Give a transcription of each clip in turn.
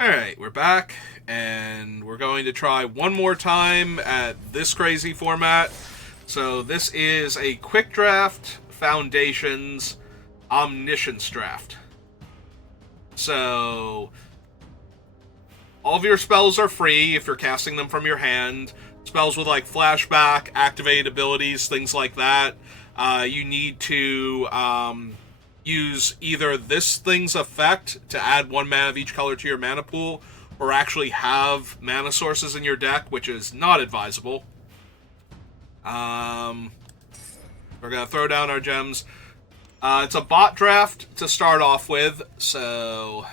Alright, we're back, and we're going to try one more time at this crazy format. So this is a quick draft, Foundations, Omniscience draft. So, all of your spells are free if you're casting them from your hand. Spells with like flashback, activate abilities, things like that. You need to use either this thing's effect to add one mana of each color to your mana pool, or actually have mana sources in your deck, which is not advisable. We're going to throw down our gems. It's a bot draft to start off with, so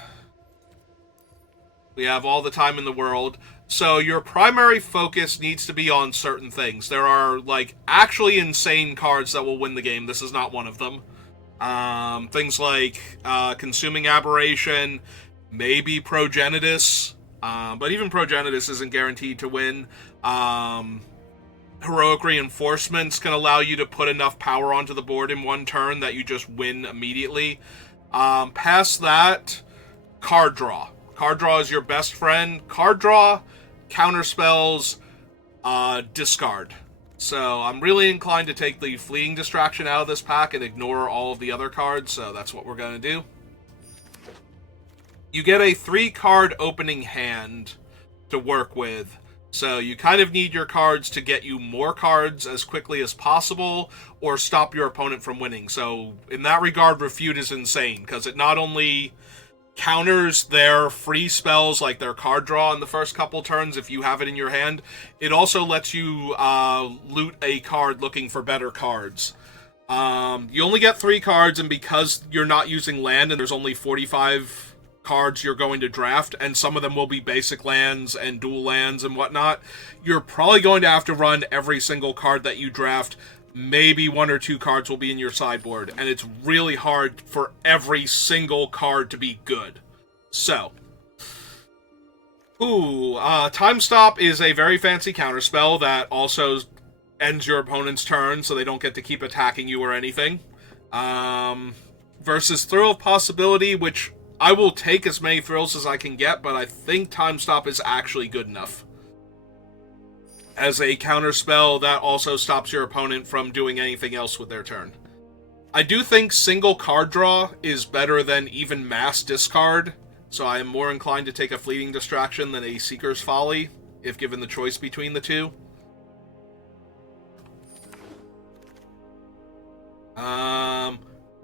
we have all the time in the world. So your primary focus needs to be on certain things. There are, like, actually insane cards that will win the game. This is not one of them. Things like Consuming Aberration, maybe Progenitus, but even Progenitus isn't guaranteed to win. Heroic Reinforcements can allow you to put enough power onto the board in one turn that you just win immediately. Past that, Card Draw. Card Draw is your best friend. Card Draw, Counterspells, Discard. So I'm really inclined to take the Fleeing Distraction out of this pack and ignore all of the other cards, so that's what we're going to do. You get a 3-card opening hand to work with, so you kind of need your cards to get you more cards as quickly as possible, or stop your opponent from winning. So in that regard, Refute is insane, because it not only counters their free spells like their card draw in the first couple turns if you have it in your hand. It also lets you loot a card looking for better cards. You only get 3 cards, and because you're not using land and there's only 45 cards you're going to draft, and some of them will be basic lands and dual lands and whatnot, you're probably going to have to run every single card that you draft. Maybe 1 or 2 cards will be in your sideboard, and it's really hard for every single card to be good. So, Time Stop is a very fancy counterspell that also ends your opponent's turn, so they don't get to keep attacking you or anything. Versus Thrill of Possibility, which I will take as many thrills as I can get, but I think Time Stop is actually good enough as a counterspell that also stops your opponent from doing anything else with their turn. I do think single card draw is better than even mass discard, so I am more inclined to take a Fleeting Distraction than a Seeker's Folly, if given the choice between the two.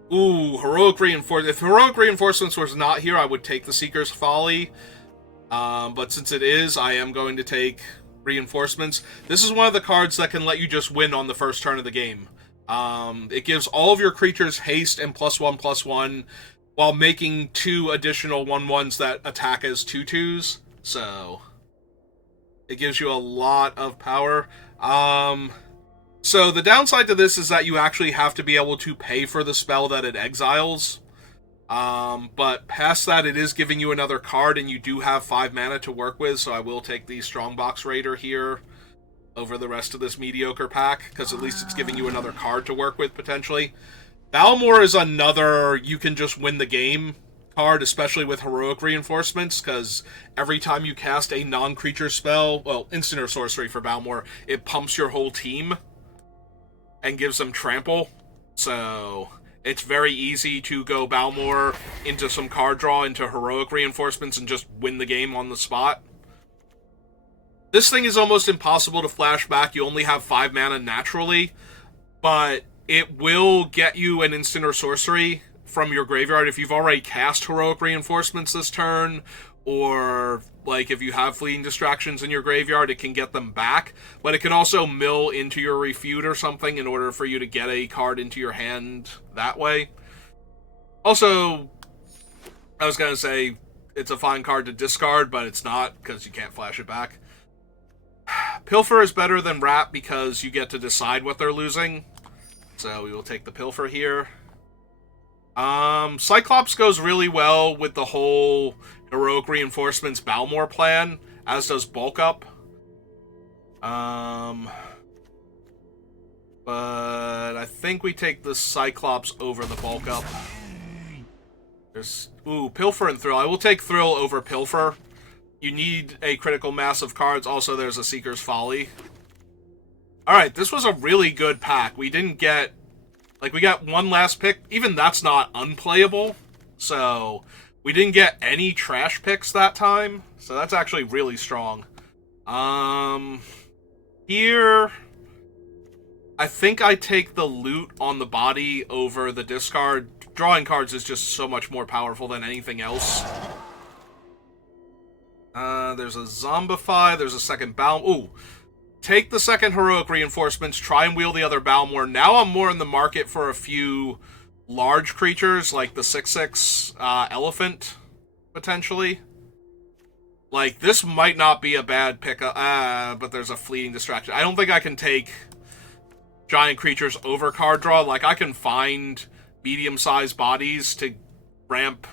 Heroic Reinforcements. If Heroic Reinforcements was not here, I would take the Seeker's Folly. But since it is, I am going to take Reinforcements. This is one of the cards that can let you just win on the first turn of the game. It gives all of your creatures haste and +1/+1, while making 2 additional 1/1s that attack as 2/2s. So it gives you a lot of power. So the downside to this is that you actually have to be able to pay for the spell that it exiles. But past that, it is giving you another card, and you do have 5 mana to work with, so I will take the Strongbox Raider here over the rest of this mediocre pack, because at least it's giving you another card to work with, potentially. Balmor is another you can just win the game card, especially with Heroic Reinforcements, because every time you cast a non-creature spell, well, instant or sorcery for Balmor, it pumps your whole team and gives them trample, so it's very easy to go Balmor into some card draw, into Heroic Reinforcements, and just win the game on the spot. This thing is almost impossible to flash back. You only have 5 mana naturally, but it will get you an instant or sorcery from your graveyard if you've already cast Heroic Reinforcements this turn, or like if you have Fleeting Distractions in your graveyard, it can get them back, but it can also mill into your Refute or something in order for you to get a card into your hand that way. Also, I was going to say it's a fine card to discard, but it's not, because you can't flash it back. Pilfer is better than Wrap because you get to decide what they're losing, so we will take the Pilfer here. Cyclops goes really well with the whole Heroic Reinforcements Balmor plan, as does Bulk Up. But I think we take the Cyclops over the Bulk Up. There's... Ooh, Pilfer and Thrill. I will take Thrill over Pilfer. You need a critical mass of cards. Also, there's a Seeker's Folly. Alright, this was a really good pack. We didn't get... Like, we got one last pick. Even that's not unplayable. So, we didn't get any trash picks that time. So that's actually really strong. Here... I think I take the loot on the body over the discard. Drawing cards is just so much more powerful than anything else. There's a Zombify, there's a second Balmor. Ooh. Take the second Heroic Reinforcements, try and wheel the other Balmor. Now I'm more in the market for a few large creatures, like the 6/6 Elephant, potentially. Like, this might not be a bad pickup, but there's a fleeting distraction. I don't think I can take giant creatures over card draw. Like, I can find medium-sized bodies to ramp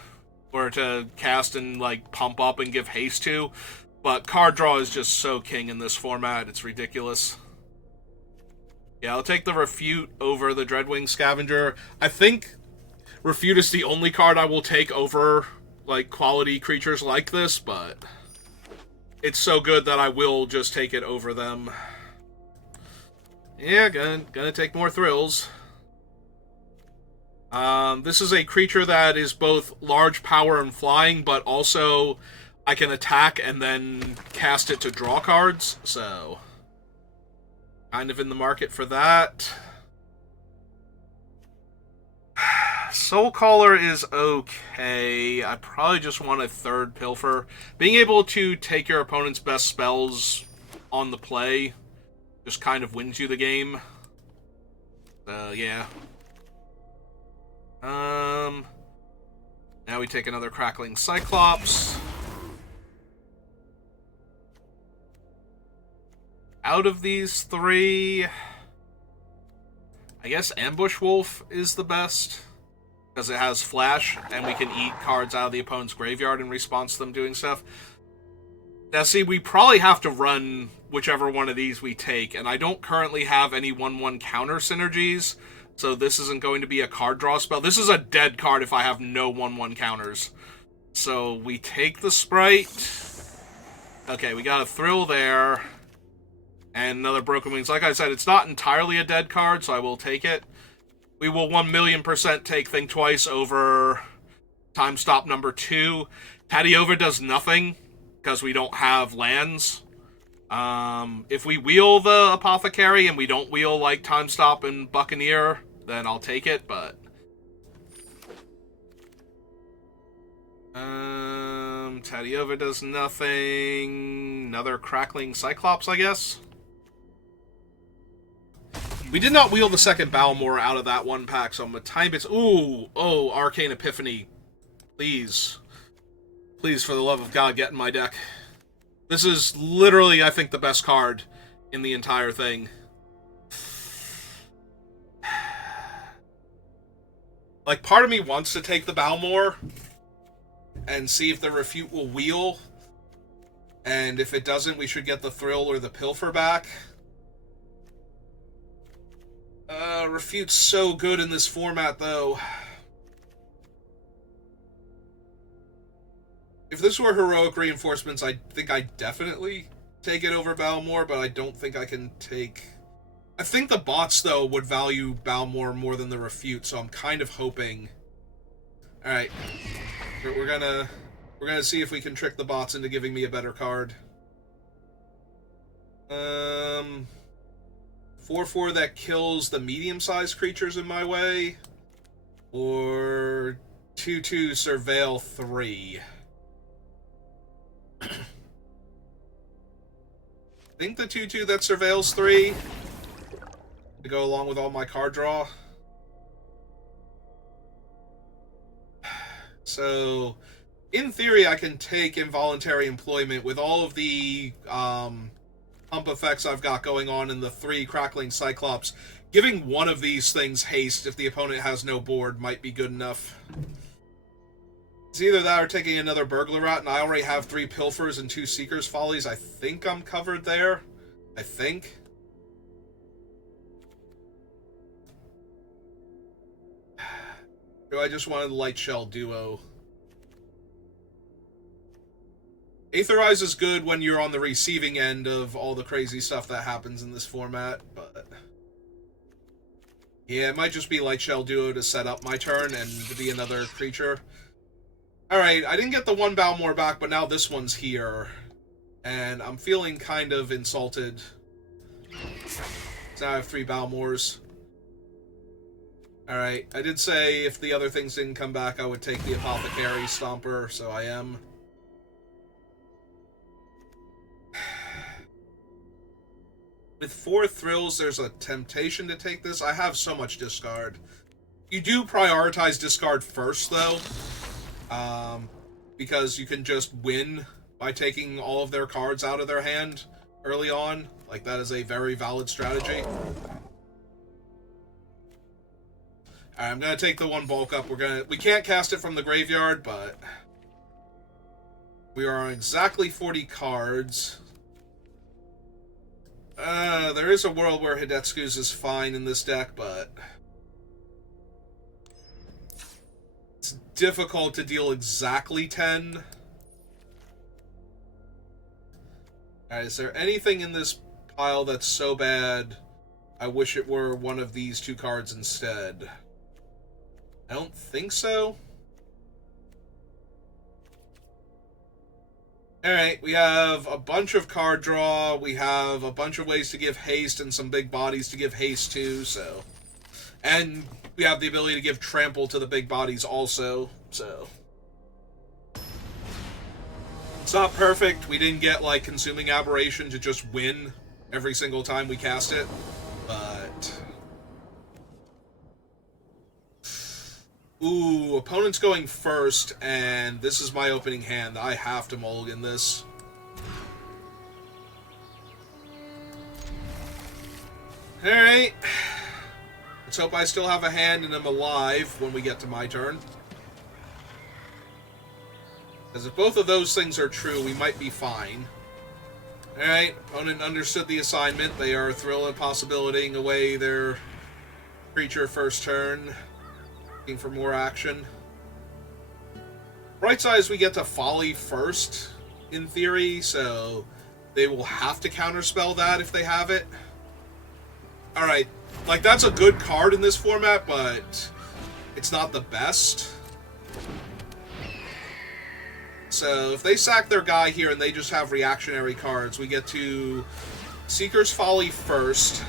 or to cast and, like, pump up and give haste to, but card draw is just so king in this format, it's ridiculous. Yeah, I'll take the Refute over the Dreadwing Scavenger. I think Refute is the only card I will take over, like, quality creatures like this, but it's so good that I will just take it over them. Yeah, gonna take more thrills. This is a creature that is both large power and flying, but also I can attack and then cast it to draw cards, so kind of in the market for that. Soulcaller is okay. I probably just want a third Pilfer. Being able to take your opponent's best spells on the play just kind of wins you the game. Yeah. Now we take another Crackling Cyclops. Out of these three, I guess Ambush Wolf is the best, because it has Flash, and we can eat cards out of the opponent's graveyard in response to them doing stuff. Now, see, we probably have to run whichever one of these we take, and I don't currently have any 1/1 counter synergies, so this isn't going to be a card draw spell. This is a dead card if I have no 1/1 counters. So we take the Sprite. Okay, we got a Thrill there. And another Broken Wings. Like I said, it's not entirely a dead card, so I will take it. We will 1,000,000% take Think Twice over Time Stop number 2. Tadiova does nothing, because we don't have lands. If we wheel the Apothecary and we don't wheel, like, Time Stop and Buccaneer, then I'll take it, but... Tadiova does nothing. Another Crackling Cyclops, I guess. We did not wheel the second Balmor out of that one pack, so I'm a tiny bit... Ooh! Oh, Arcane Epiphany. Please. Please, for the love of God, get in my deck. This is literally, I think, the best card in the entire thing. Like, part of me wants to take the Balmor and see if the Refute will wheel. And if it doesn't, we should get the Thrill or the Pilfer back. Refute's so good in this format, though. If this were Heroic Reinforcements, I think I'd definitely take it over Balmor, but I don't think I can take... I think the bots, though, would value Balmor more than the Refute, so I'm kind of hoping... Alright. We're gonna see if we can trick the bots into giving me a better card. 4/4 that kills the medium-sized creatures in my way, or 2/2 Surveil 3. I think the 2/2 that Surveils 3 to go along with all my card draw. So, in theory, I can take Involuntary Employment with all of the pump effects I've got going on in the 3 Crackling Cyclops. Giving one of these things haste if the opponent has no board might be good enough. It's either that or taking another Burglar Rat, and I already have 3 Pilfers and 2 Seeker's Follies. I think I'm covered there. I think. Do I just wanted Light Shell Duo? Aetherize is good when you're on the receiving end of all the crazy stuff that happens in this format, but... yeah, it might just be Light Shell Duo to set up my turn and to be another creature. Alright, I didn't get the one Balmor back, but now this one's here. And I'm feeling kind of insulted. So now I have 3 Balmors. Alright, I did say if the other things didn't come back, I would take the Apothecary Stomper, so I am. With 4 Thrills, there's a temptation to take this. I have so much discard. You do prioritize discard first, though. Because you can just win by taking all of their cards out of their hand early on. Like, that is a very valid strategy. Alright, I'm gonna take the one bulk up. We can't cast it from the graveyard, but we are on exactly 40 cards. There is a world where Hidetsugu's is fine in this deck, but it's difficult to deal exactly 10. Alright, is there anything in this pile that's so bad I wish it were one of these 2 cards instead? I don't think so. Alright, we have a bunch of card draw, we have a bunch of ways to give haste and some big bodies to give haste to, so... and we have the ability to give trample to the big bodies also, so... it's not perfect. We didn't get, like, Consuming Aberration to just win every single time we cast it, but... ooh, opponent's going first, and this is my opening hand. I have to mulligan this. Alright. Let's hope I still have a hand and I'm alive when we get to my turn. Because if both of those things are true, we might be fine. Alright, opponent understood the assignment. They are thrill and possibilitying away their creature first turn. For more action. Right side is we get to Folly first, in theory, so they will have to counterspell that if they have it. Alright, like, that's a good card in this format, but it's not the best. So if they sack their guy here and they just have reactionary cards, we get to Seeker's Folly first.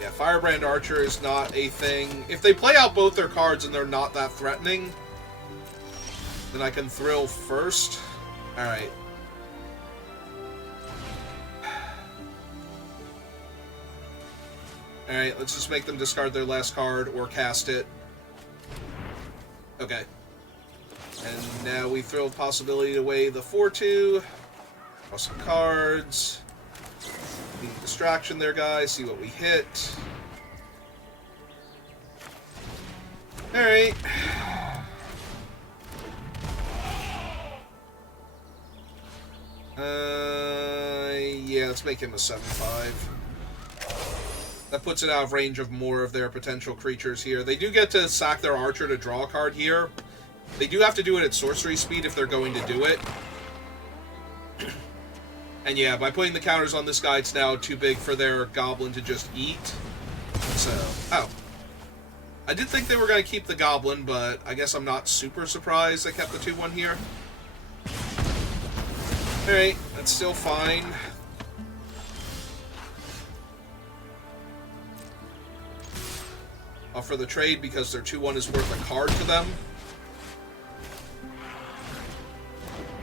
Yeah, Firebrand Archer is not a thing. If they play out both their cards and they're not that threatening, then I can Thrill first. Alright. Alright, let's just make them discard their last card or cast it. Okay. And now we throw possibility away the 4-2. Draw some cards. Distraction there, guys. See what we hit. Alright. Yeah, let's make him a 7-5. That puts it out of range of more of their potential creatures here. They do get to sack their archer to draw a card here. They do have to do it at sorcery speed if they're going to do it. And yeah, by putting the counters on this guy, it's now too big for their goblin to just eat. So, oh. I did think they were going to keep the goblin, but I guess I'm not super surprised they kept the 2-1 here. Alright, that's still fine. Offer the trade because their 2-1 is worth a card to them.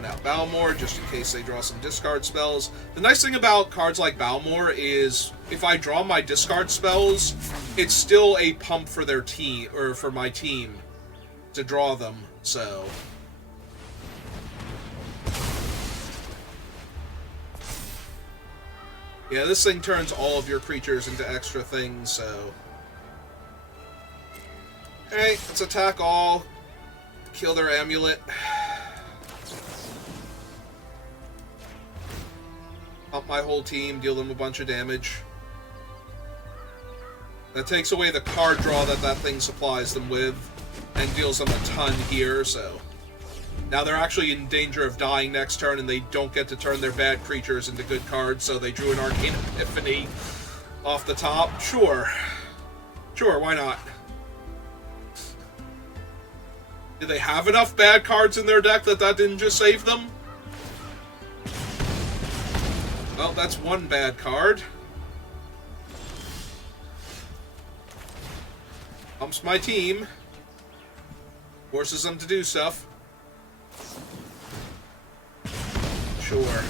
Now Balmor, just in case they draw some discard spells. The nice thing about cards like Balmor is if I draw my discard spells, it's still a pump for their team, or for my team, to draw them, so... yeah, this thing turns all of your creatures into extra things, so... alright, let's attack all. Kill their amulet. Pump my whole team, deal them a bunch of damage. That takes away the card draw that that thing supplies them with, and deals them a ton here, so... Now they're actually in danger of dying next turn, and they don't get to turn their bad creatures into good cards, so they drew an Arcane Epiphany off the top. Sure. Sure, why not? Do they have enough bad cards in their deck that that didn't just save them? Well, that's one bad card. Humps my team. Forces them to do stuff. Sure.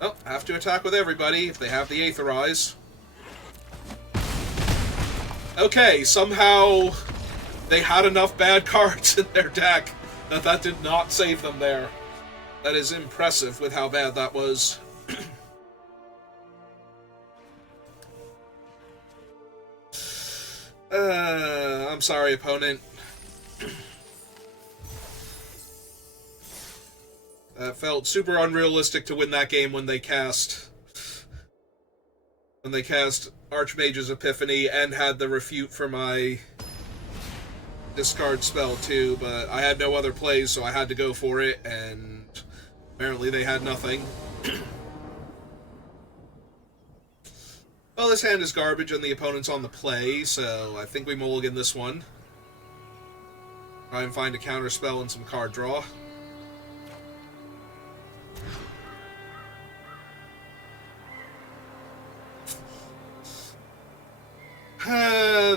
Oh, have to attack with everybody if they have the Aetherize. Okay, somehow they had enough bad cards in their deck that that did not save them there. That is impressive with how bad that was. I'm sorry, opponent. That felt super unrealistic to win that game when they cast Archmage's Epiphany and had the refute for my discard spell too, but I had no other plays, so I had to go for it, and apparently they had nothing. Well, this hand is garbage and the opponent's on the play, so I think we mulligan this one. Try and find a counter spell and some card draw.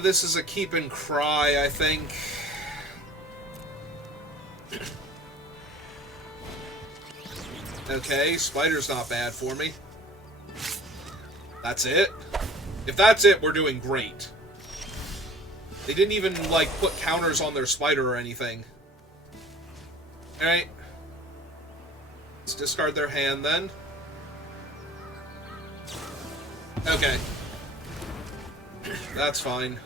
This is a keep and cry, I think. Okay, Spider's not bad for me. That's it? If that's it, we're doing great. They didn't even, like, put counters on their Spider or anything. Alright. Let's discard their hand, then. Okay. That's fine.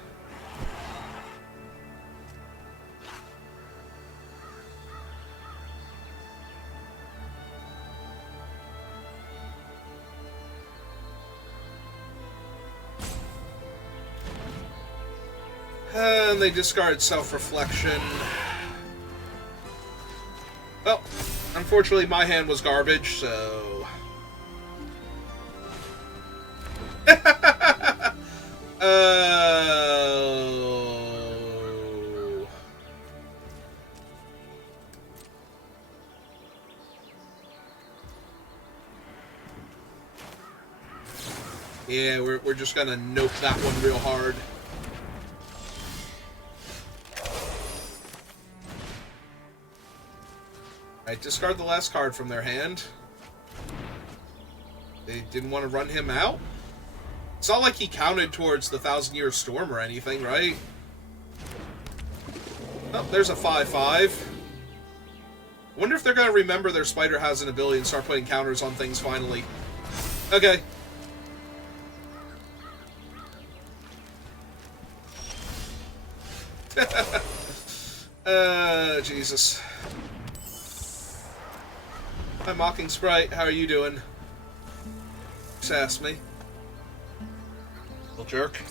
And they discard Self-Reflection. Well, unfortunately my hand was garbage, so... Yeah, we're just gonna nope that one real hard. Alright, discard the last card from their hand. They didn't want to run him out? It's not like he counted towards the 1,000-Year Storm or anything, right? Oh, there's a 5/5. I wonder if they're going to remember their Spider has an ability and start putting counters on things finally. Okay. Jesus. Hi, Mocking Sprite. How are you doing? Just ask me. Little jerk.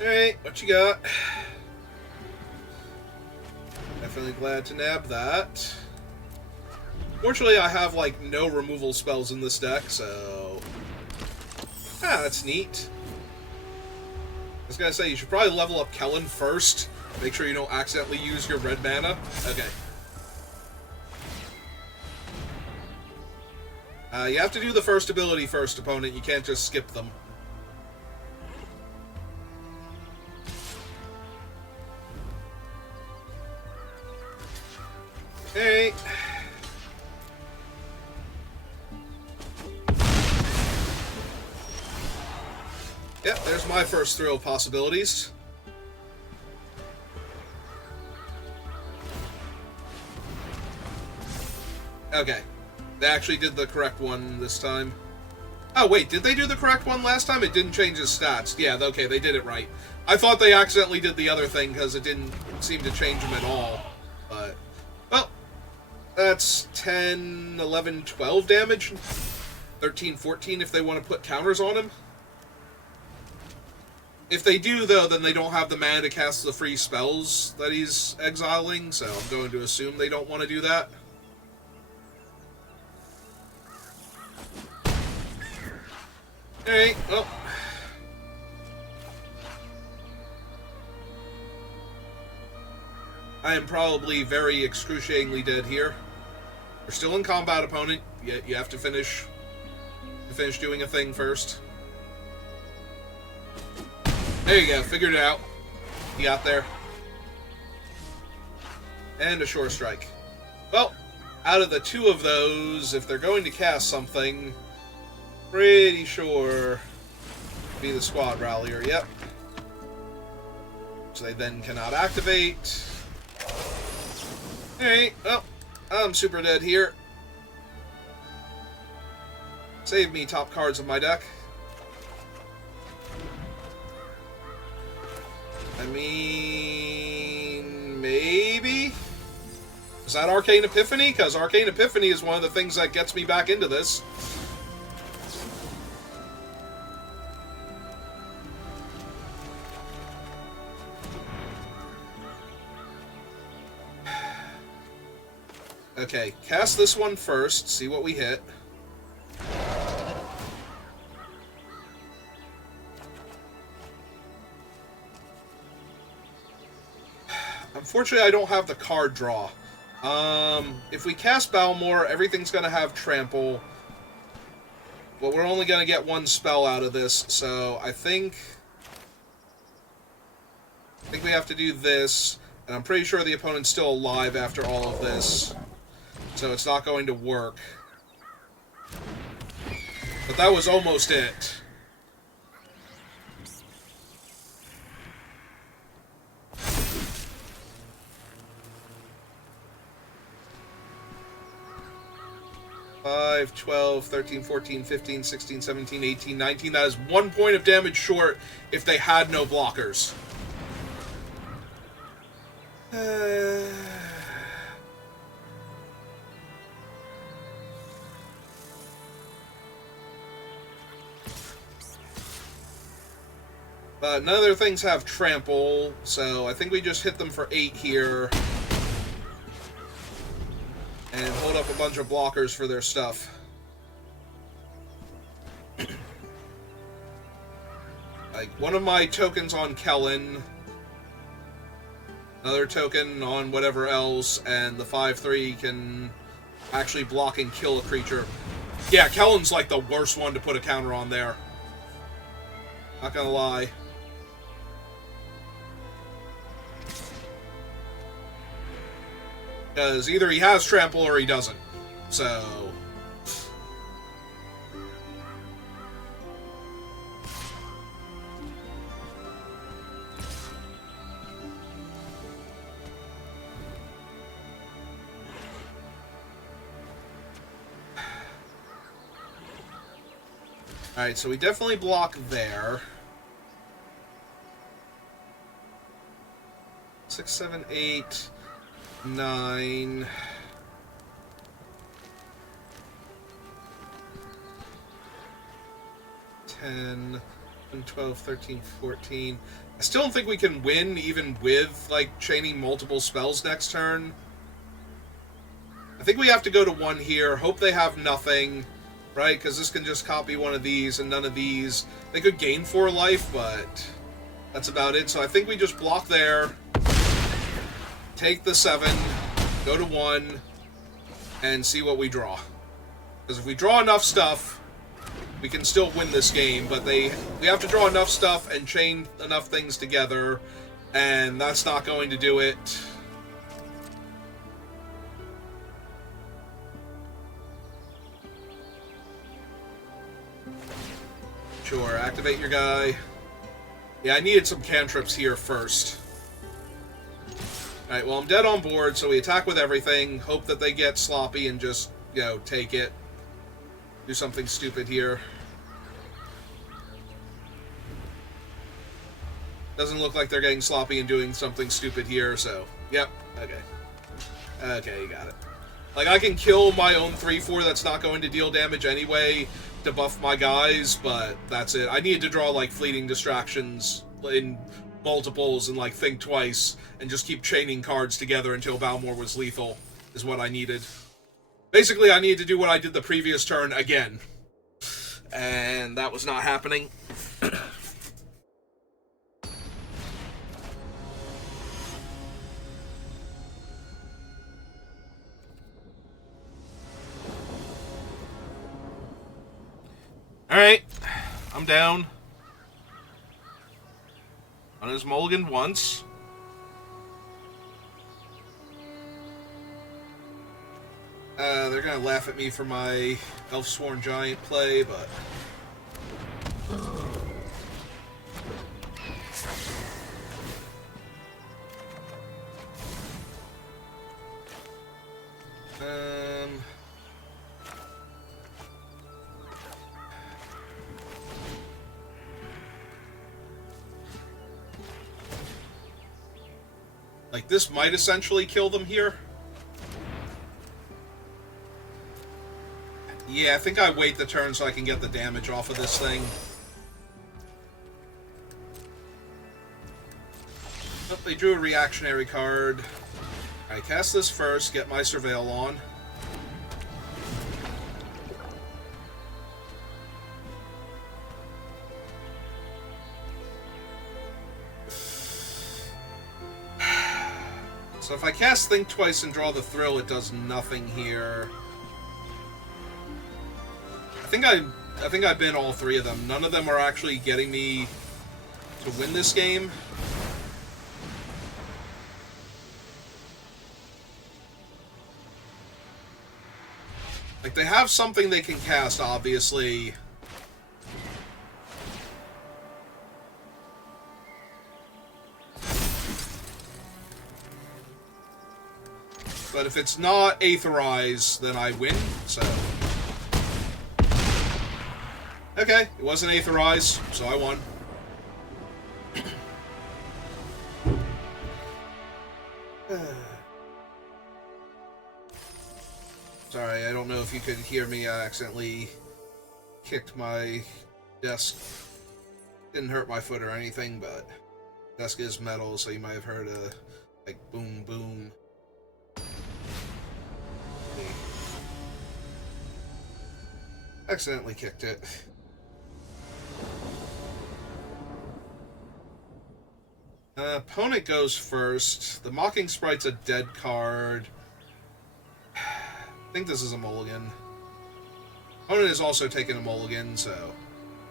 Alright, what you got? Definitely glad to nab that. Fortunately, I have, like, no removal spells in this deck, so... Ah, that's neat. I was gonna say, you should probably level up Kellen first. Make sure you don't accidentally use your red mana. Okay. You have to do the first ability first, opponent. You can't just skip them. Okay. Yep, there's my first throw of possibilities. Okay. They actually did the correct one this time. Oh, wait, did they do the correct one last time? It didn't change his stats. Yeah, okay, they did it right. I thought they accidentally did the other thing because it didn't seem to change him at all. But, well, that's 10, 11, 12 damage. 13, 14 if they want to put counters on him. If they do, though, then they don't have the mana to cast the free spells that he's exiling, so I'm going to assume they don't want to do that. Alright, well. I am probably very excruciatingly dead here. We're still in combat, opponent. You have to finish doing a thing first. There you go, figured it out. You got there. And a Shore Strike. Well, out of the two of those, if they're going to cast something, pretty sure be the Squad Rallier, yep. So they then cannot activate. Alright, well, I'm super dead here. Save me top cards of my deck. I mean, maybe? Is that Arcane Epiphany? Because Arcane Epiphany is one of the things that gets me back into this. Okay, cast this one first, see what we hit. Unfortunately, I don't have the card draw. If we cast Balmor, everything's going to have Trample. But we're only going to get one spell out of this, so I think we have to do this. And I'm pretty sure the opponent's still alive after all of this. So it's not going to work. But that was almost it. Five, 12, 13, 14, 15, 16, 17, 18, 19. That is 1 point of damage short if they had no blockers. But none of their things have Trample, so I think we just hit them for 8 here. And hold up a bunch of blockers for their stuff. Like, one of my tokens on Kellen, another token on whatever else, and the 5/3 can actually block and kill a creature. Yeah, Kellen's like the worst one to put a counter on there. Not gonna lie. Because either he has Trample or he doesn't. So... Alright, so we definitely block there. 6, 7, 8... 9, 10, 12, 13, 14. I still don't think we can win even with, like, chaining multiple spells next turn. I think we have to go to 1 here, hope they have nothing, right? Because this can just copy one of these and none of these. They could gain 4 life, but that's about it. So I think we just block there. Take the 7, go to 1, and see what we draw. Because if we draw enough stuff, we can still win this game, but we have to draw enough stuff and chain enough things together, and that's not going to do it. Sure, activate your guy. Yeah, I needed some cantrips here first. Alright, well, I'm dead on board, so we attack with everything, hope that they get sloppy and just, you know, take it. Do something stupid here. Doesn't look like they're getting sloppy and doing something stupid here, so... Yep, okay. Okay, you got it. Like, I can kill my own 3-4 that's not going to deal damage anyway to buff my guys, but that's it. I needed to draw, like, fleeting distractions in multiples and, like, think twice and just keep chaining cards together until Balmor was lethal, is what I needed. Basically, I needed to do what I did the previous turn again. And that was not happening. Alright, I'm down. On his mulligan once. They're gonna laugh at me for my Elf-Sworn Giant play, but... Like, this might essentially kill them here. Yeah, I think I wait the turn so I can get the damage off of this thing. Oh, they drew a reactionary card. I cast this first, get my Surveil on. So if I cast Think Twice and draw the Thrill, it does nothing here. I think I've been all three of them. None of them are actually getting me to win this game. Like, they have something they can cast, obviously. But if it's not Aetherize, then I win, so... Okay, it wasn't Aetherize, so I won. Sorry, I don't know if you could hear me. I accidentally kicked my desk. Didn't hurt my foot or anything, but desk is metal, so you might have heard a, like, boom, boom. Accidentally kicked it. Opponent goes first. The Mocking Sprite's a dead card. I think this is a mulligan. Opponent is also taking a mulligan, so...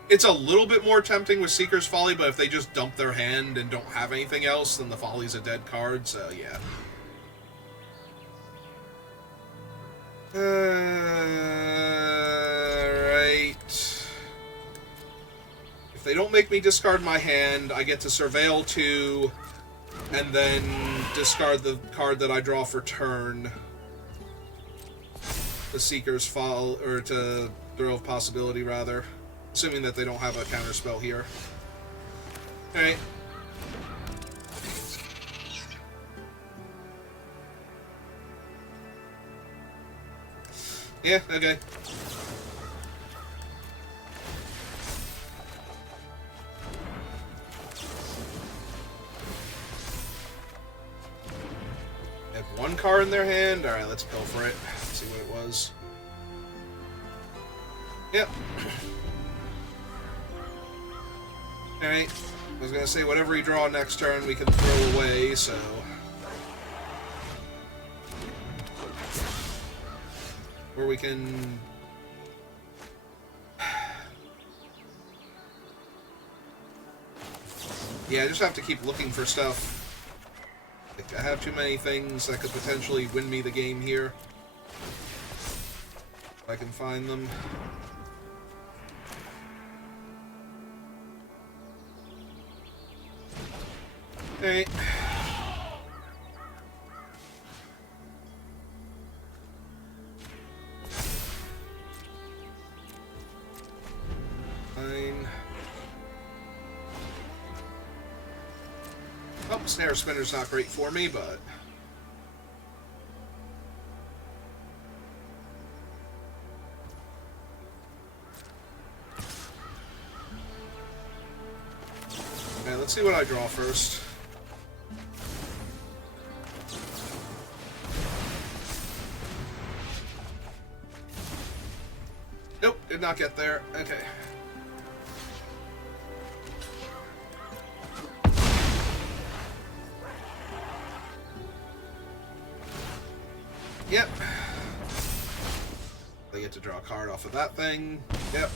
It's a little bit more tempting with Seeker's Folly, but if they just dump their hand and don't have anything else, then the Folly's a dead card, so yeah. Right. If they don't make me discard my hand, I get to Surveil 2, and then discard the card that I draw for turn. The Seeker's Fall, or to Thrill of Possibility, rather. Assuming that they don't have a counterspell here. Alright. Yeah, okay. They have one card in their hand. Alright, let's go for it. Let's see what it was. Yep. Alright. I was gonna say, whatever you draw next turn, we can throw away, so... Or we can... Yeah, I just have to keep looking for stuff. Like, I have too many things that could potentially win me the game here. If I can find them. Alright. Snare Spinner's not great for me, but... Okay, let's see what I draw first. Nope, did not get there. Okay. Yep. They get to draw a card off of that thing. Yep.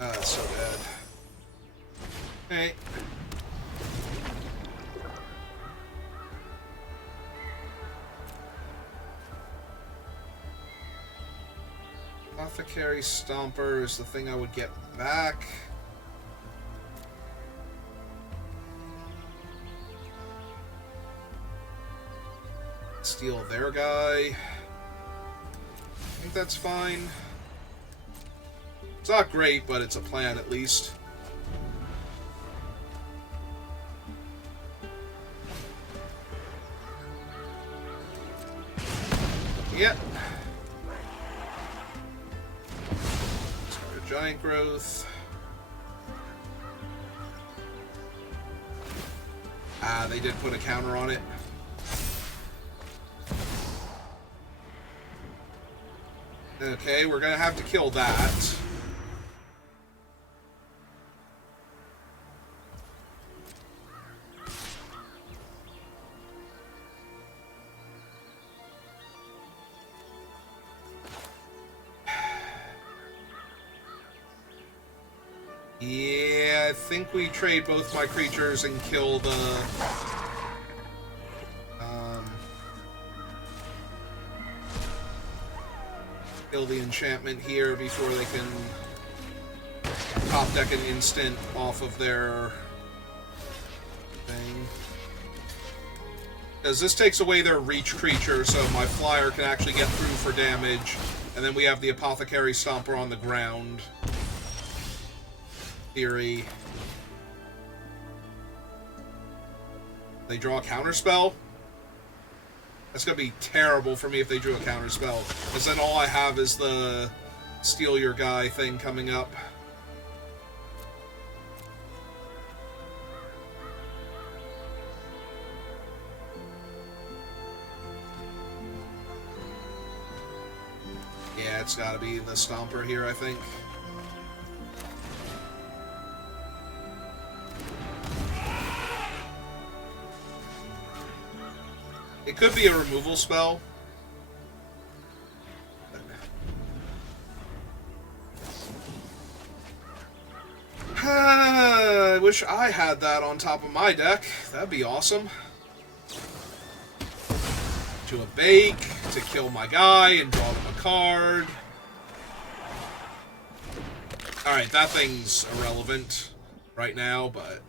That's so bad. Okay. Apothecary Stomper is the thing I would get back. Steal their guy. I think that's fine. It's not great, but it's a plan at least. Yep. Start a giant growth. Ah, they did put a counter on it. Okay, we're gonna have to kill that. Yeah, I think we trade both my creatures and kill the... kill the enchantment here before they can top deck an instant off of their thing. Because this takes away their reach creature, so my flyer can actually get through for damage. And then we have the Apothecary Stomper on the ground. Theory. They draw a counterspell? That's gonna be terrible for me if they drew a counterspell. Because then all I have is the steal your guy thing coming up. Yeah, it's gotta be the Stomper here, I think. It could be a removal spell. I wish I had that on top of my deck. That'd be awesome. To a bake, to kill my guy and draw them a card. Alright, that thing's irrelevant right now, but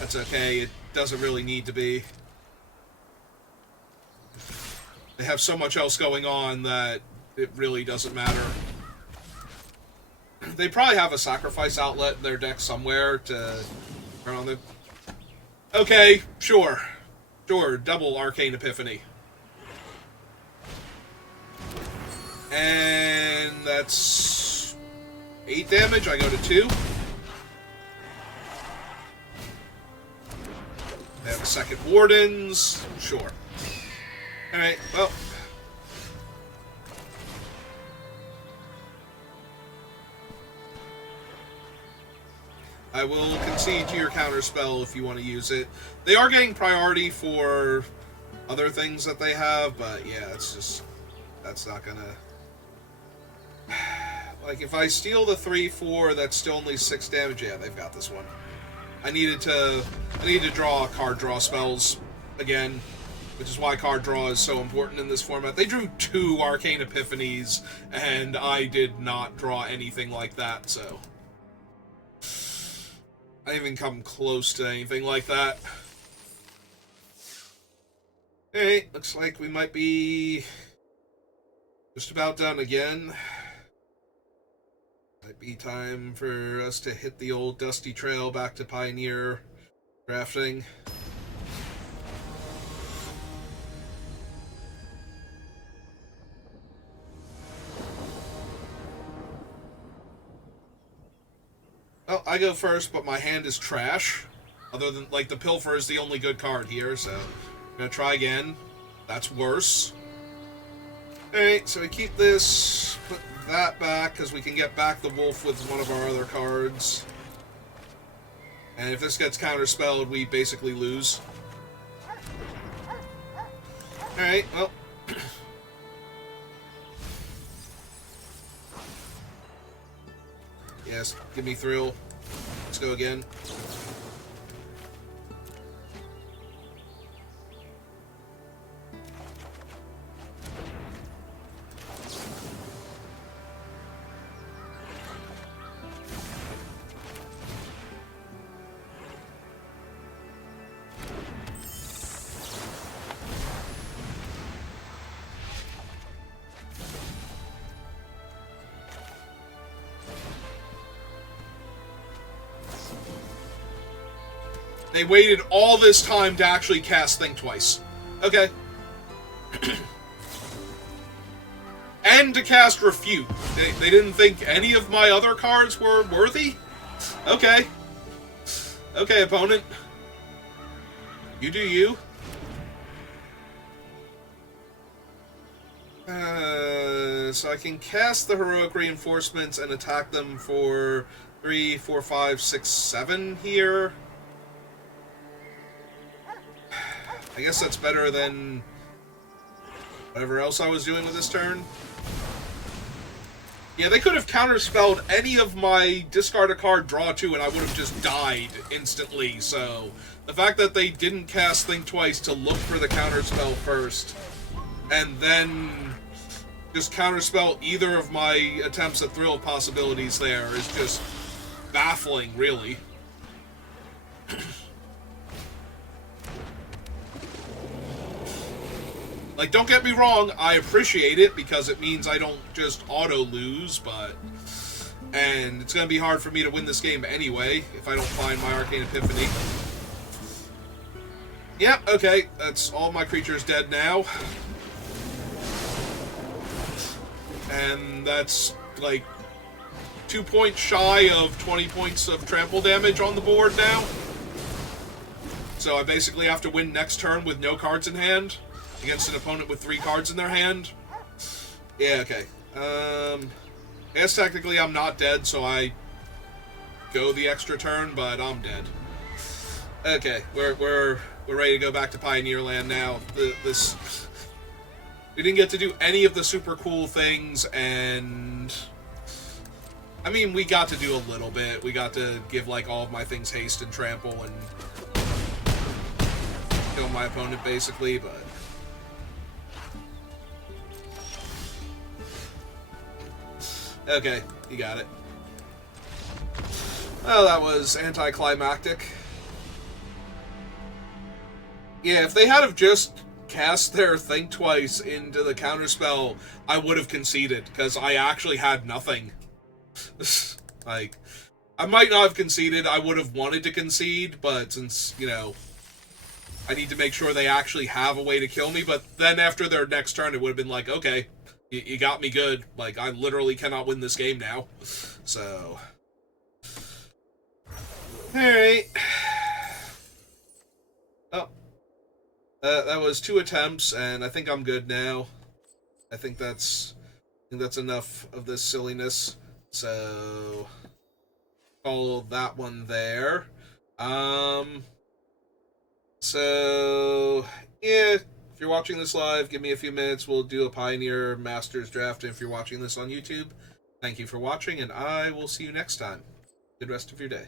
that's okay. It doesn't really need to be. They have so much else going on that it really doesn't matter. They probably have a sacrifice outlet in their deck somewhere to turn on the... Okay, sure. Sure, double Arcane Epiphany. And that's 8 damage. I go to 2. They have a second Wardens. Sure. Alright, well. I will concede to your counterspell if you want to use it. They are getting priority for other things that they have, but yeah, it's just... that's not gonna... Like, if I steal the 3/4, that's still only 6 damage. Yeah, they've got this one. I need to draw card draw spells again. Which is why card draw is so important in this format. They drew 2 Arcane Epiphanies, and I did not draw anything like that, so... I didn't even come close to anything like that. Okay, looks like we might be just about done again. Might be time for us to hit the old dusty trail back to Pioneer drafting. Well, I go first, but my hand is trash. Other than, like, the Pilfer is the only good card here, so I'm gonna try again. That's worse. Alright, so we keep this, put that back, because we can get back the Wolf with one of our other cards. And if this gets counterspelled, we basically lose. Alright, well. Yes, give me Thrill. Let's go again. They waited all this time to actually cast Think Twice. Okay. And to cast Refute. They didn't think any of my other cards were worthy? Okay. Okay, opponent. You do you. So I can cast the Heroic Reinforcements and attack them for 3, 4, 5, 6, 7 here. I guess that's better than whatever else I was doing with this turn. Yeah, they could have counterspelled any of my discard a card, draw 2, and I would have just died instantly. So the fact that they didn't cast Think Twice to look for the counterspell first, and then just counterspell either of my attempts at Thrill possibilities there is just baffling, really. Like, don't get me wrong, I appreciate it because it means I don't just auto-lose, but... And it's going to be hard for me to win this game anyway, if I don't find my Arcane Epiphany. Yep, okay, that's all my creatures dead now. And that's, like, 2 points shy of 20 points of trample damage on the board now. So I basically have to win next turn with no cards in hand against an opponent with 3 cards in their hand. Yeah, okay. I guess technically I'm not dead, so I go the extra turn, but I'm dead. Okay, we're ready to go back to Pioneer Land now. We didn't get to do any of the super cool things, and I mean, we got to do a little bit. We got to give, like, all of my things haste and trample and kill my opponent, basically, but... Okay, you got it. Well, that was anticlimactic. Yeah, if they had have just cast their Think Twice into the counterspell, I would have conceded, because I actually had nothing. Like, I might not have conceded, I would have wanted to concede, but since, you know, I need to make sure they actually have a way to kill me, but then after their next turn, it would have been like, okay, you got me good. Like, I literally cannot win this game now. So. Alright. Oh. That was 2 attempts, and I think I'm good now. I think that's enough of this silliness. So, call that one there. So, yeah. If you're watching this live, give me a few minutes. We'll do a Pioneer Masters draft. And if you're watching this on YouTube, thank you for watching, and I will see you next time. Good rest of your day.